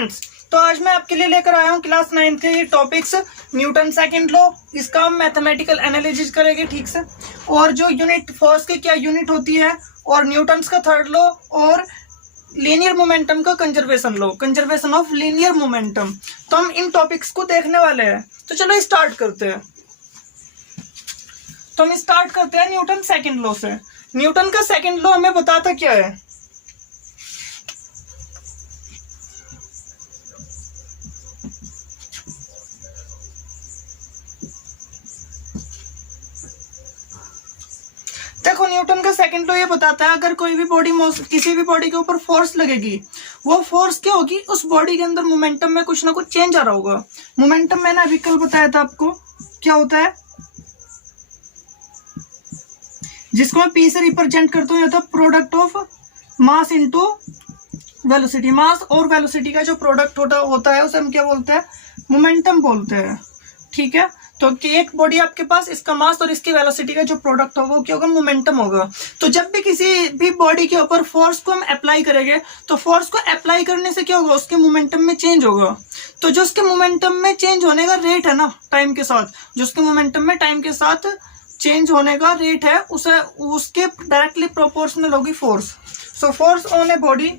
Students, तो आज मैं आपके लिए लेकर आया हूँ क्लास 9 के ये टॉपिक्स न्यूटन सेकंड लॉ। इसका हम मैथमेटिकल एनालिसिस करेंगे ठीक से, और जो यूनिट फोर्स की क्या यूनिट होती है, और न्यूटन्स का थर्ड लॉ, और लीनियर मोमेंटम का conservation law, conservation of linear momentum. तो हम इन टॉपिक्स को देखने वाले हैं। तो चलो स्टार्ट करते हैं। तो हम स्टार्ट करते हैं न्यूटन सेकंड लॉ से। न्यूटन का सेकंड लॉ हमें बताता क्या है। देखो, न्यूटन का सेकंड लॉ ये बताता है अगर कोई भी बॉडी, किसी भी बॉडी के ऊपर फोर्स लगेगी, वो फोर्स क्या होगी, उस बॉडी के अंदर मोमेंटम में कुछ ना कुछ चेंज आ रहा होगा। मोमेंटम मैंने अभी कल बताया था आपको क्या होता है, जिसको मैं पी से रिप्रेजेंट करता हूँ, product of mass into velocity. Mass और वेलोसिटी का जो प्रोडक्ट होता है उसे हम क्या बोलते हैं, मोमेंटम बोलते हैं। ठीक है, तो कि एक बॉडी आपके पास, इसका मास और इसकी वेलोसिटी का जो प्रोडक्ट होगा वो क्या होगा, मोमेंटम होगा। तो जब भी किसी भी बॉडी के ऊपर फोर्स को हम अप्लाई करेंगे, तो फोर्स को अप्लाई करने से क्या होगा, उसके मोमेंटम में चेंज होगा। तो जो उसके मोमेंटम में चेंज होने का रेट है ना, टाइम के साथ, जो उसके मोमेंटम में टाइम के साथ चेंज होने का रेट है, उसे उसके डायरेक्टली प्रोपोर्शनल होगी force. So force on a body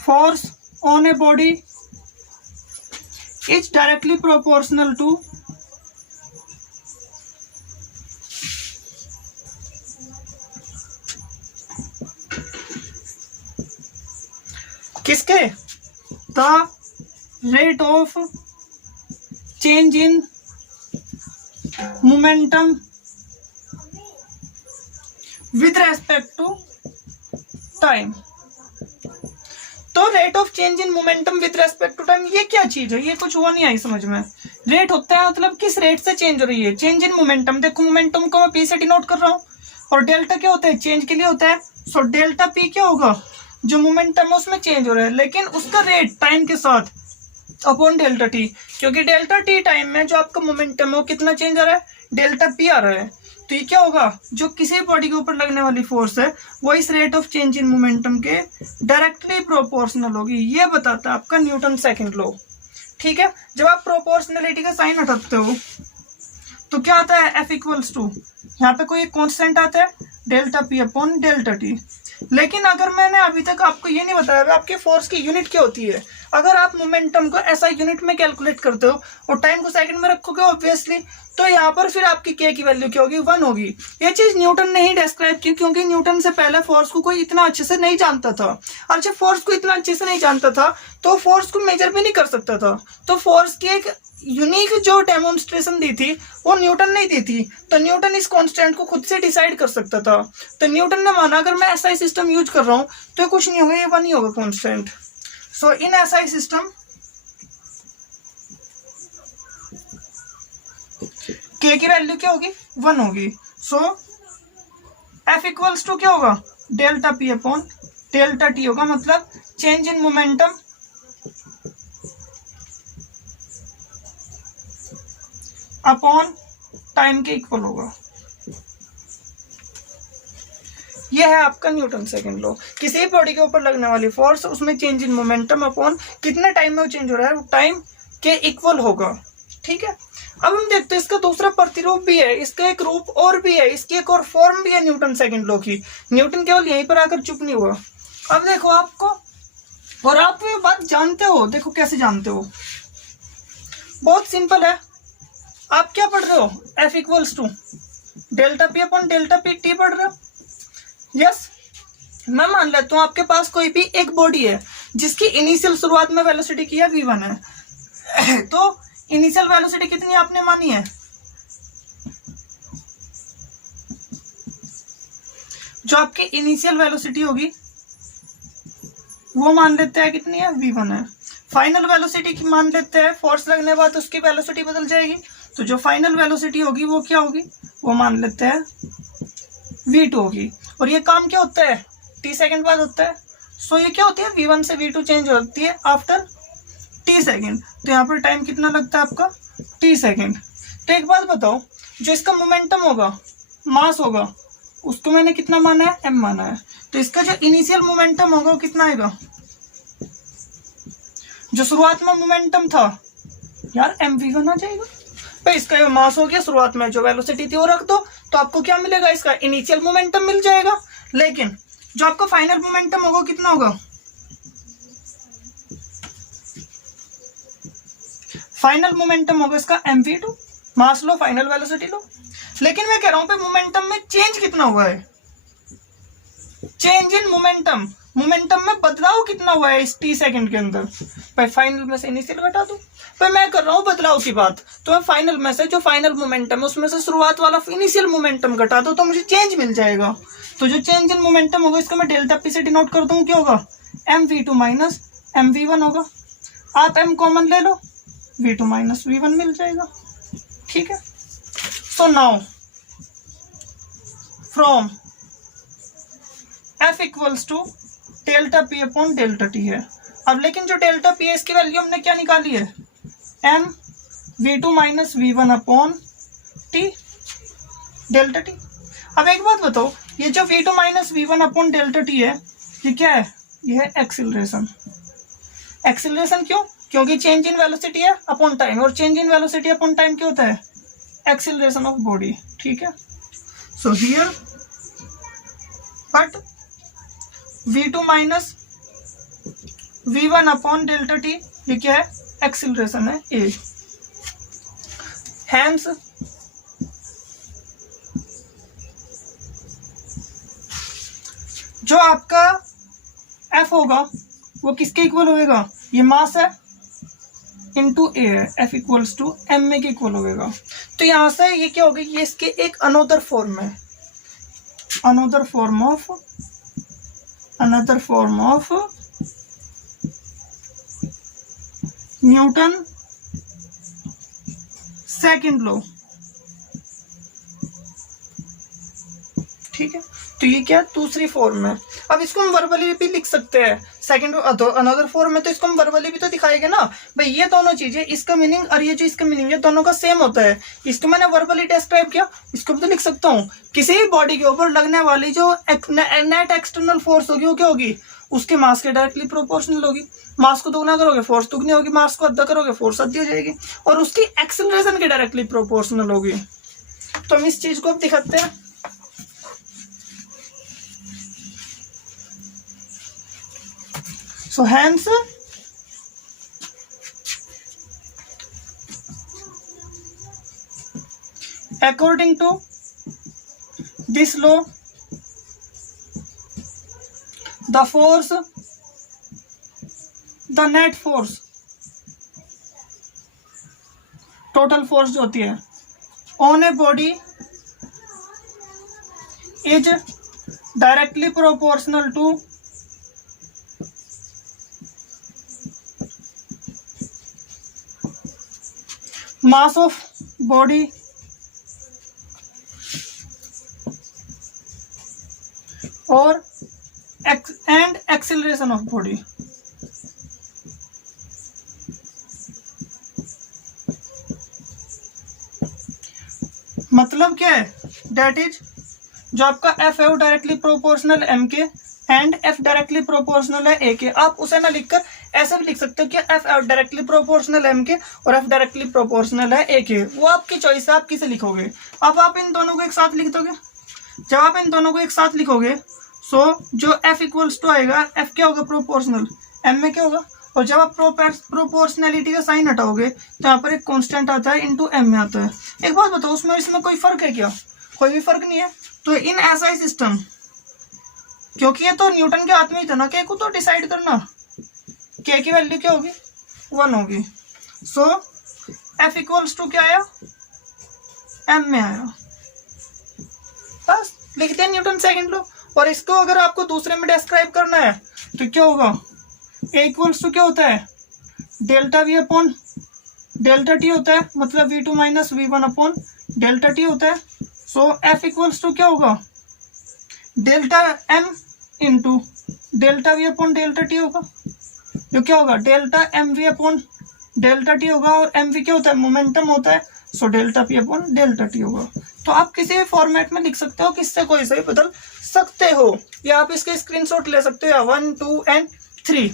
force on a body is directly proportional to किसके, the rate of change in momentum with respect to time। तो rate of change in momentum with respect to time, ये क्या चीज है, ये कुछ हुआ नहीं आई समझ में। रेट होता है मतलब किस रेट से चेंज हो रही है, चेंज इन मोमेंटम। देखो, मोमेंटम को मैं पी से डिनोट कर रहा हूँ, और डेल्टा क्या होता है, चेंज के लिए होता है। सो डेल्टा पी क्या होगा, जो मोमेंटम है उसमें चेंज हो रहा है, लेकिन उसका रेट टाइम के साथ अपॉन डेल्टा टी, क्योंकि डेल्टा टी टाइम में जो आपका मोमेंटम है वो कितना चेंज आ रहा है, डेल्टा पी आ रहा है। तो ये क्या होगा, जो किसी बॉडी के ऊपर लगने वाली फोर्स है वो इस rate of change in momentum के डायरेक्टली प्रोपोर्शनल होगी। ये बताता है आपका न्यूटन सेकंड लॉ। ठीक है, जब आप प्रोपोर्शनलिटी का साइन हटाते हो तो क्या आता है, F इक्वल्स टू, यहाँ पे कोई एक कॉन्स्टेंट आता है, delta P upon delta T. लेकिन अगर मैंने अभी तक आपको ये नहीं बताया आपके फोर्स की यूनिट क्या होती है। अगर आप मोमेंटम को ऐसा यूनिट में कैलकुलेट करते हो और टाइम को सेकंड में रखोगे ऑब्वियसली, तो यहाँ पर फिर आपकी के की वैल्यू क्या होगी, 1 होगी। ये चीज न्यूटन ने ही डिस्क्राइब की, क्योंकि न्यूटन से पहले फोर्स को कोई इतना अच्छे से नहीं जानता था। और जब फोर्स को इतना अच्छे से नहीं जानता था तो फोर्स को मेजर भी नहीं कर सकता था। तो फोर्स की एक यूनिक जो डेमोन्स्ट्रेशन दी थी वो न्यूटन नहीं दी थी। तो न्यूटन इस कांस्टेंट को खुद से डिसाइड कर सकता था। तो न्यूटन ने माना अगर मैं ऐसा ही सिस्टम यूज कर रहा हूँ तो कुछ नहीं होगा, ये 1 ही होगा कांस्टेंट। सो इन ऐसा ही सिस्टम के की वैल्यू क्या होगी, 1 होगी। सो F इक्वल्स टू क्या होगा, delta P upon delta T होगा, मतलब change in momentum upon time के इक्वल होगा। यह है आपका न्यूटन सेकंड लॉ। किसी बॉडी के ऊपर लगने वाली फोर्स, उसमें चेंज इन मोमेंटम अपॉन कितने टाइम में वो चेंज हो रहा है, वो टाइम के इक्वल होगा। ठीक है, अब हम देखते हैं इसका दूसरा प्रतिरूप भी है, इसका एक रूप और भी है, इसकी एक और फॉर्म भी है न्यूटन सेकंड लॉ की। न्यूटन केवल यहीं पर आकर चुप नहीं हुआ। अब देखो आपको, और आप ये बात जानते हो, देखो कैसे जानते हो, बहुत सिंपल है। आप क्या पढ़ रहे हो, F equals to delta P upon delta P T पढ़ रहे हो। यस, मैं मान लेता हूं आपके पास कोई भी एक बॉडी है जिसकी इनिशियल शुरुआत में वेलोसिटी की है v1 है। तो इनिशियल वेलोसिटी कितनी आपने मानी है, जो आपकी इनिशियल वेलोसिटी होगी वो मान लेते हैं कितनी है, v1 है। फाइनल वेलोसिटी की मान लेते हैं, फोर्स लगने के बाद उसकी वेलोसिटी बदल जाएगी, तो जो फाइनल वेलोसिटी होगी वो क्या होगी, वो मान लेते हैं v2 होगी। और ये काम क्या होता है, t सेकंड बाद होता है। सो ये क्या होती है, v1 से v2 चेंज होती है आफ्टर t सेकंड। तो यहाँ पर टाइम कितना लगता है आपका, t सेकंड। तो एक बात बताओ, जो इसका मोमेंटम होगा, मास होगा, उसको मैंने कितना माना है, m माना है। तो इसका जो इनिशियल मोमेंटम होगा वो कितना आएगा, जो शुरुआत में मोमेंटम था यार mv1 आ जाएगा। भाई इसका ये मास हो गया, शुरुआत में जो वेलोसिटी थी वो रख दो, तो आपको क्या मिलेगा, इसका इनिशियल मोमेंटम मिल जाएगा। लेकिन जो आपका फाइनल मोमेंटम होगा कितना होगा, फाइनल मोमेंटम होगा इसका mv2, मास लो फाइनल वेलोसिटी लो। लेकिन मैं कह रहा हूं पे मोमेंटम में चेंज कितना हुआ है, चेंज इन मोमेंटम, मोमेंटम में बदलाव कितना हुआ है इस t सेकंड के अंदर। भाई फाइनल में से इनिशियल घटा दो, भाई मैं कर रहा हूं बदलाव की बात, तो मैं फाइनल में से जो फाइनल मोमेंटम है उसमें से शुरुआत वाला इनिशियल मोमेंटम घटा दो तो मुझे चेंज मिल जाएगा। तो जो चेंज इन मोमेंटम होगा इसको मैं डेल्टा पी से डिनोट कर दूं, क्या होगा, mv2 माइनस mv1 होगा। आप m कॉमन ले लो, v2 माइनस v1 मिल जाएगा। ठीक है, so now from f equals to delta P upon delta T है। अब लेकिन जो डेल्टा पी है इसकी वैल्यू हमने क्या निकाली है, m v2 minus v1 upon T delta T. अब एक बात बताओ, ये जो v2 minus v1 upon delta T है ये क्या है, ये है एक्सिलरेशन। एक्सिलरेशन क्यों, क्योंकि चेंज इन वेलोसिटी है अपॉन टाइम, और change in velocity upon time क्या होता है, एक्सिलरेशन ऑफ बॉडी। ठीक है, so here but v2 minus v1 upon delta T ये क्या है, एक्सिलरेशन है a। हैंस जो आपका f होगा वो किसके इक्वल होएगा, ये मास है इंटू ए है, f equals to M A के इक्वल होगा। तो यहां से ये क्या होगा, ये इसके एक अनदर फॉर्म है, another form of Newton second law. ठीक है, तो ये क्या दूसरी फॉर्म है। अब इसको हम वर्बली भी लिख सकते हैं, सेकंड अनदर फॉर्म में, तो इसको हम वर्बली भी तो दिखाएंगे ना। भाई ये दोनों चीजें, इसका मीनिंग और ये जो इसका मीनिंग है दोनों का सेम होता है। इसको मैंने वर्बली डिस्क्राइब किया, इसको भी तो लिख सकता हूँ। किसी भी बॉडी के ऊपर लगने वाली जो नेट एक्सटर्नल फोर्स होगी वो क्या होगी, उसके मास के डायरेक्टली प्रोपोर्शनल होगी। मास को दोगुना करोगे फोर्स दुगनी होगी, मास को आधा करोगे फोर्स आधी हो जाएगी, और उसकी एक्सेलरेशन के डायरेक्टली प्रोपोर्शनल होगी। तो हम इस चीज को अब दिखाते हैं। So hence according to this law the force, the net force, total force जो होती है on a body is directly proportional to mass of body और and acceleration of body। मतलब क्या है, डेट इज जो आपका f है वो डायरेक्टली प्रोपोर्शनल m के एंड f डायरेक्टली प्रोपोर्शनल है a के। आप उसे ना लिखकर ऐसे भी लिख सकते हो कि f डायरेक्टली प्रोपोर्शनल m के और f डायरेक्टली प्रोपोर्शनल है a के, वो आपकी चॉइस है, आप किसे लिखोगे। अब आप इन दोनों को एक साथ लिख दोगे, जब आप इन दोनों को एक साथ लिखोगे सो जो f इक्वल्स टू आएगा, f क्या होगा प्रोपोर्शनल m में क्या होगा, और जब आप प्रोपोर्शनैलिटी का साइन हटाओगे तो यहाँ पर एक कांस्टेंट आता है इंटू m में आता है। एक बात बताओ, उसमें इसमें कोई फर्क है क्या, कोई भी फर्क नहीं है। तो इन ऐसा ही सिस्टम, क्योंकि ये तो न्यूटन के हाथ में ही था ना, के को तो डिसाइड करना, के की वैल्यू क्या होगी 1 होगी। सो f इक्वल्स टू क्या आया, m में आया, बस लिखते हैं न्यूटन सेकंड लॉ। और इसको अगर आपको दूसरे में डिस्क्राइब करना है तो क्या होगा, a इक्वल्स टू क्या होता है, delta v upon delta T होता है, मतलब v2 minus v1 upon delta T होता है। सो f इक्वल्स टू क्या होगा, delta m into delta v upon delta T होगा, जो क्या होगा delta M V upon delta T होगा, और एम वी क्या होता है मोमेंटम होता है, so delta P upon delta T होगा। तो आप किसी भी फॉर्मेट में लिख सकते हो, किससे कोई से भी बदल सकते हो, या आप इसके स्क्रीनशॉट ले सकते हो, या 1 2 एंड 3।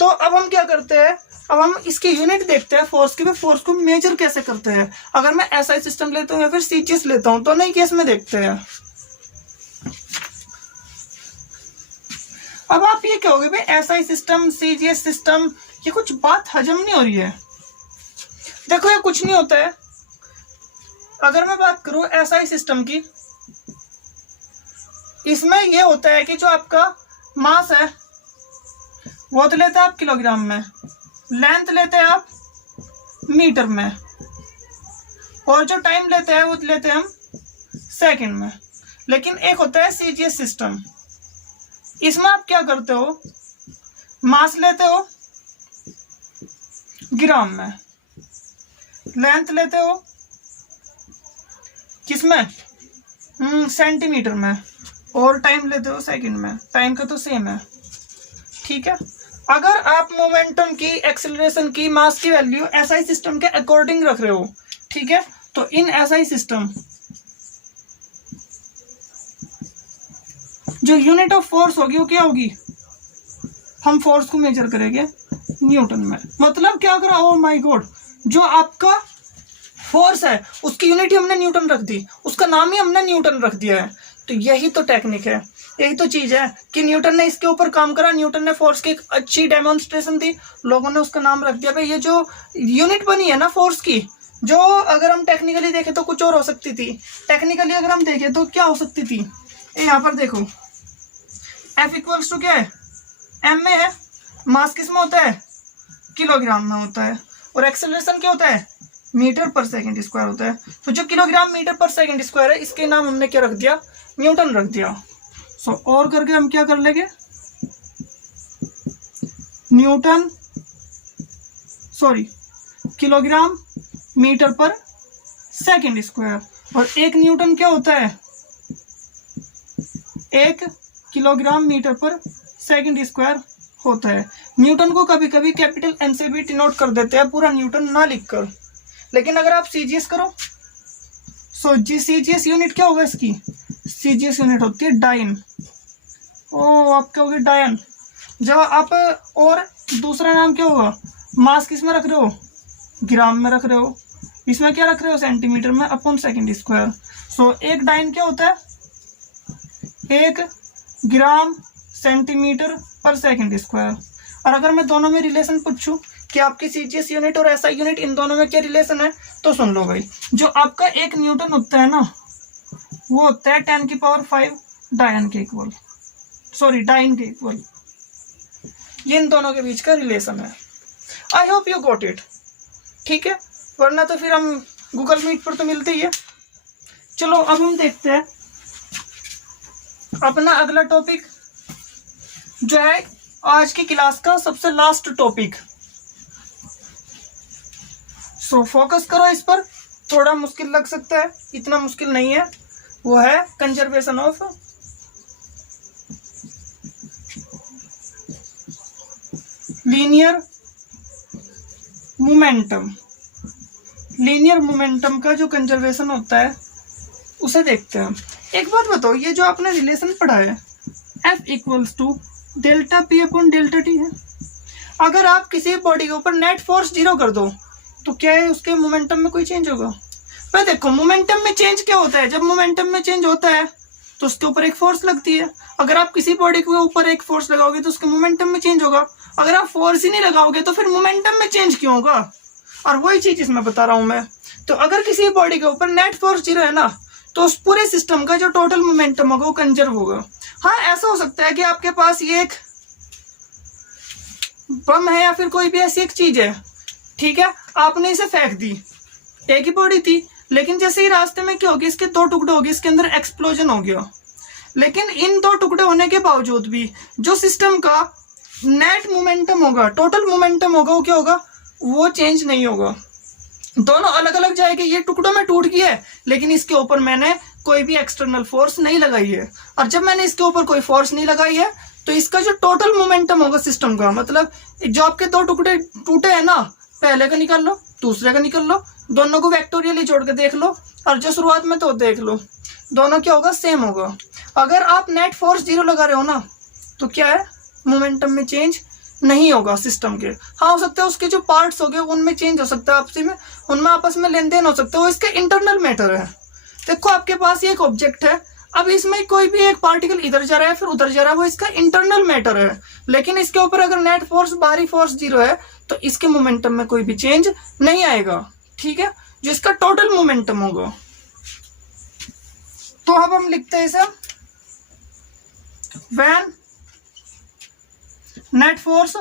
तो अब हम क्या करते हैं, अब हम इसकी यूनिट देखते हैं फोर्स की, फोर्स को मेजर कैसे करते हैं। अगर मैं एसआई सिस्टम लेता हूँ या फिर सीजीएस लेता हूँ, तो नई केस में देखते हैं। अब आप ये कहोगे भाई एसआई सिस्टम, सीजीएस सिस्टम, ये कुछ बात हजम नहीं हो रही है। देखो ये कुछ नहीं होता है। अगर मैं बात करूं एसआई सिस्टम की, इसमें ये होता है कि जो आपका मास है वो तो लेते हैं आप किलोग्राम में, लेंथ लेते हैं आप मीटर में, और जो टाइम लेते हैं वो लेते हैं हम सेकंड में। लेकिन एक होता है सीजीएस सिस्टम, इसमें आप क्या करते हो, मास लेते हो ग्राम में, लेंथ लेते हो किसमें, सेंटीमीटर में, और टाइम लेते हो सेकंड में। टाइम का तो सेम है, ठीक है। अगर आप मोमेंटम की, एक्सेलरेशन की, मास की वैल्यू एसआई सिस्टम के अकॉर्डिंग रख रहे हो, ठीक है, तो इन एसआई सिस्टम जो यूनिट ऑफ फोर्स होगी वो क्या होगी, हम फोर्स को मेजर करेंगे न्यूटन में। मतलब क्या करा, ओ माय गॉड, जो आपका फोर्स है उसकी यूनिट ही हमने न्यूटन रख दी, उसका नाम ही हमने न्यूटन रख दिया है। तो यही तो टेक्निक है, यही तो चीज है कि न्यूटन ने इसके ऊपर काम करा, न्यूटन ने फोर्स की एक अच्छी डेमोन्स्ट्रेशन दी, लोगों ने उसका नाम रख दिया। भाई ये जो यूनिट बनी है ना फोर्स की, जो अगर हम टेक्निकली देखें तो कुछ और हो सकती थी, टेक्निकली अगर हम देखें तो क्या हो सकती थी, यहाँ पर देखो F इक्वल्स टू क्या है, m में है, मास किस में होता है, किलोग्राम में होता है, और एक्सेलरेशन क्या होता है, मीटर पर सेकंड स्क्वायर होता है। तो जो किलोग्राम मीटर पर सेकंड स्क्वायर है, इसके नाम हमने क्या रख दिया, न्यूटन रख दिया। सो और करके हम क्या कर लेंगे, न्यूटन, सॉरी, किलोग्राम मीटर पर सेकंड स्क्वायर। और एक न्यूटन क्या होता है, एक किलोग्राम मीटर पर सेकंड स्क्वायर होता है। न्यूटन को कभी कभी कैपिटल एन से भी डिनोट कर देते हैं, पूरा न्यूटन ना लिखकर। लेकिन अगर आप सीजीएस करो, सो सीजीएस यूनिट क्या होगा इसकी, सीजीएस यूनिट होती है डाइन। ओ आप क्या होगी, डायन। जब आप, और दूसरा नाम क्या होगा, मास किस में रख रहे हो, ग्राम में रख रहे हो, इसमें क्या रख रहे हो, सेंटीमीटर में अपॉन सेकंड स्क्वायर। सो एक डाइन क्या होता है, एक ग्राम सेंटीमीटर पर सेकंड स्क्वायर। और अगर मैं दोनों में रिलेशन पूछूं कि आपकी सीजीएस यूनिट और एसआई यूनिट इन दोनों में क्या रिलेशन है, तो सुन लो भाई, जो आपका एक न्यूटन होता है ना, वो होता है 10⁵ डायन के इक्वल, सॉरी डाइन के इक्वल। ये इन दोनों के बीच का रिलेशन है। I hope you got it, ठीक है, वरना तो फिर हम गूगल मीट पर तो मिलते ही है। चलो अब हम देखते हैं अपना अगला टॉपिक, जो है आज की क्लास का सबसे लास्ट टॉपिक। सो फोकस करो इस पर, थोड़ा मुश्किल लग सकता है, इतना मुश्किल नहीं है। वो है conservation of linear momentum. Linear momentum का जो कंजर्वेशन होता है उसे देखते हैं। एक बात बताओ, ये जो आपने रिलेशन पढ़ा है F equals to delta P upon delta T है। अगर आप किसी बॉडी के ऊपर नेट फोर्स 0 कर दो तो क्या है, उसके मोमेंटम में कोई चेंज होगा? पर देखो मोमेंटम में चेंज क्या होता है, जब मोमेंटम में चेंज होता है तो उसके ऊपर एक फोर्स लगती है। अगर आप किसी बॉडी के ऊपर एक फोर्स लगाओगे तो उसके मोमेंटम में चेंज होगा। अगर आप फोर्स ही नहीं लगाओगे तो फिर मोमेंटम में चेंज क्यों होगा? और वही चीज इसमें बता रहा हूं मैं। तो अगर किसी बॉडी के ऊपर नेट फोर्स 0 है ना, तो उस पूरे सिस्टम का जो टोटल मोमेंटम होगा वो कंजर्व होगा। हाँ, ऐसा हो सकता है कि आपके पास ये एक बम है या फिर कोई भी ऐसी एक चीज है, ठीक है, आपने इसे फेंक दी, एक ही बॉडी थी, लेकिन जैसे ही रास्ते में क्या होगी, इसके 2 टुकड़े हो गए, इसके अंदर एक्सप्लोजन हो गया। लेकिन इन 2 टुकड़े होने के बावजूद भी जो सिस्टम का नेट मोमेंटम होगा, टोटल मोमेंटम होगा, वो क्या होगा, वो चेंज नहीं होगा। दोनों अलग अलग जाएंगे। ये टुकड़ों में टूट गया है, लेकिन इसके ऊपर मैंने कोई भी एक्सटर्नल फोर्स नहीं लगाई है। और जब मैंने इसके ऊपर कोई फोर्स नहीं लगाई है तो इसका जो टोटल मोमेंटम होगा सिस्टम का, मतलब जो आपके 2 टुकड़े टूटे हैं ना, पहले का निकाल लो, दूसरे का निकाल लो, दोनों को वेक्टोरियली जोड़ के देख लो, और जो शुरुआत में तो देख लो, दोनों क्या होगा, सेम होगा। अगर आप नेट फोर्स 0 लगा रहे हो ना, तो क्या है, मोमेंटम में चेंज नहीं होगा सिस्टम के। हाँ, हो सकता है उसके जो पार्ट्स हो गए उनमें चेंज हो सकता है, आपसी में उनमें आपस में लेन देन हो सकता है, वो इसका इंटरनल मैटर है। देखो आपके पास ये एक ऑब्जेक्ट है, अब इसमें कोई भी एक पार्टिकल इधर जा रहा है फिर उधर जा रहा है, वो इसका इंटरनल मैटर है। लेकिन इसके ऊपर अगर नेट फोर्स, बाहरी फोर्स 0 है, तो इसके मोमेंटम में कोई भी चेंज नहीं आएगा, ठीक है, जो इसका टोटल मोमेंटम होगा। तो अब हम लिखते हैं इसे, when net force,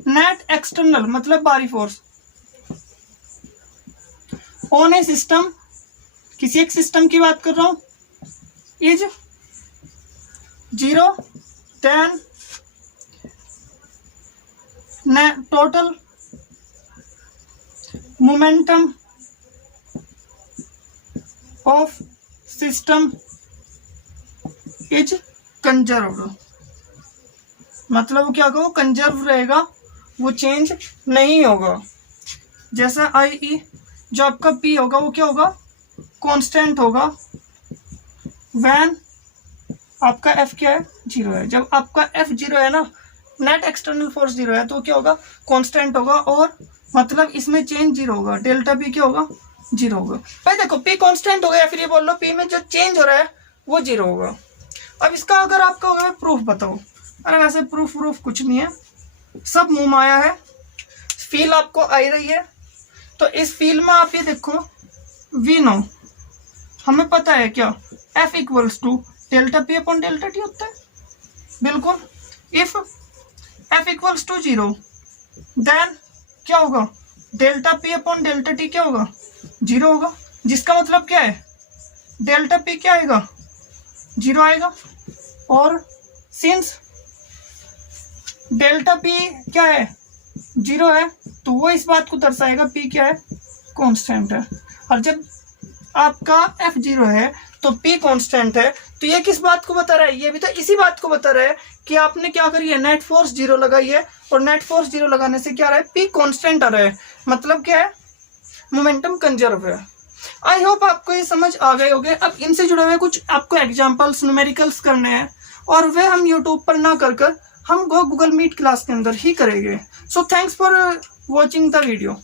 net external मतलब बाहरी फोर्स, ऑन ए सिस्टम, किसी एक सिस्टम की बात कर रहा हूं, is 0, then total momentum of system is conserved. मतलब वो क्या होगा, कंजर्व रहेगा, वो चेंज नहीं होगा। जैसा IE, जो आपका P होगा वो क्या होगा, कांस्टेंट होगा, व्हेन आपका F क्या है, 0 है। जब आपका F 0 है ना, नेट एक्सटर्नल फोर्स 0 है, तो क्या होगा, कांस्टेंट होगा, और मतलब इसमें चेंज 0 होगा, डेल्टा P क्या होगा, 0 होगा। भाई देखो P कांस्टेंट हो गया, फिर ये बोल लो P में जो चेंज हो रहा है वो 0 होगा। अब इसका अगर आपका होगा प्रूफ बताओ, अरे वैसे प्रूफ कुछ नहीं है, सब मुंह माया है। फील आपको आ रही है, तो इस फील में आप ये देखो, वी नो, हमें पता है क्या, F equals to delta P upon delta T होता है, बिल्कुल। If F equals to 0, then क्या होगा, delta P upon delta T क्या होगा, 0 होगा। जिसका मतलब क्या है, डेल्टा P क्या आएगा, 0 आएगा। और सिंस डेल्टा P क्या है, 0 है, तो वो इस बात को दर्शाएगा P क्या है, कांस्टेंट है। और जब आपका F 0 है तो P कांस्टेंट है, तो ये किस बात को बता रहा है, ये भी तो इसी बात को बता रहा है कि आपने क्या करी है, नेट फोर्स 0 लगाई है, और नेट फोर्स 0 लगाने से क्या आ रहा है, P कांस्टेंट आ रहा है, मतलब क्या है, मोमेंटम कंजर्व है। आई होप आपको ये समझ आ गए होंगे। अब इनसे जुड़े हुए कुछ आपको एग्जांपल्स, न्यूमेरिकल्स करने हैं, और वे हम यूट्यूब पर ना कर हम गूगल मीट क्लास के अंदर ही करेंगे। So thanks for watching the video.